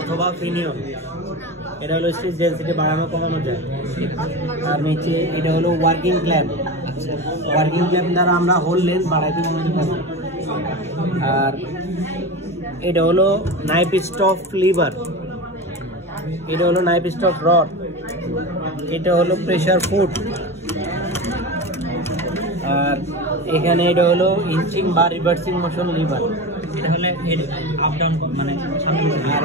অথবা ফিনিয়ন। এটা হলো স্টিচ ডেন্সিটি বাড়ানো কমানো যায়। আর নিচে এটা হলো ওয়ার্কিং ক্ল্যাম্প। ওয়ার্কিং ক্ল্যাম্প দ্বারা আমরা হোল লেন্থ বাড়াইতে কমাতে পারি। আর এটা হলো নাইফ স্টপ লিভার। এটা হলো নাইফ স্টপ রড। এটা হলো প্রেসার ফুট। আর এখানে এটা হলো ইঞ্চিং বা রিভার্সিং মোশন লিভার। এটা হলে আপ ডাউন মানে আর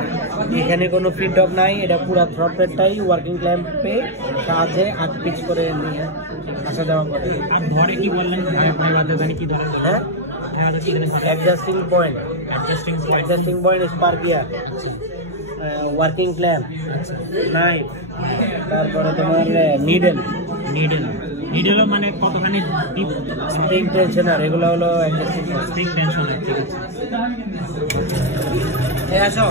এখানে কোনো ফিট অফ নাই। এটা পুরো থ্রটলেটটাই ওয়ার্কিং ক্ল্যাম্পে সাহায্যে আট পিচ করে নিয়ে আসা যাওয়া করে। আর ধরে কি বললেন রাজধানী কি ধরে? হ্যাঁ, adjusting point, adjusting point, spare gear, working clamp, knife, তারপরে তোমার নিডেল। নিডেলও মানে কতখানি ডিপ? স্প্রিং টেনশনার, এগুলো হলো অ্যাডজাস্টিং পয়েন্ট। স্প্রিং টেনশনার, ঠিক আছে। আসো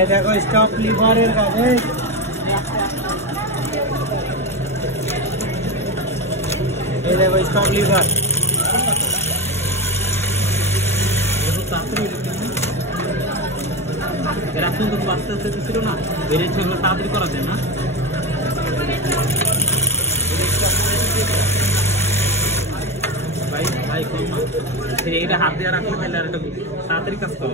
এই দেখো স্টপ লিভারের কাছে এই দেখো স্টপ লিভার। এরা কিন্তু আস্তে আস্তে ছিল না, বেড়েছে, তাড়াতাড়ি করা যায় না। ভাই এটা হাত দিয়ে রাখলে তাহলে আর একটা তাড়াতাড়ি কাজ করে।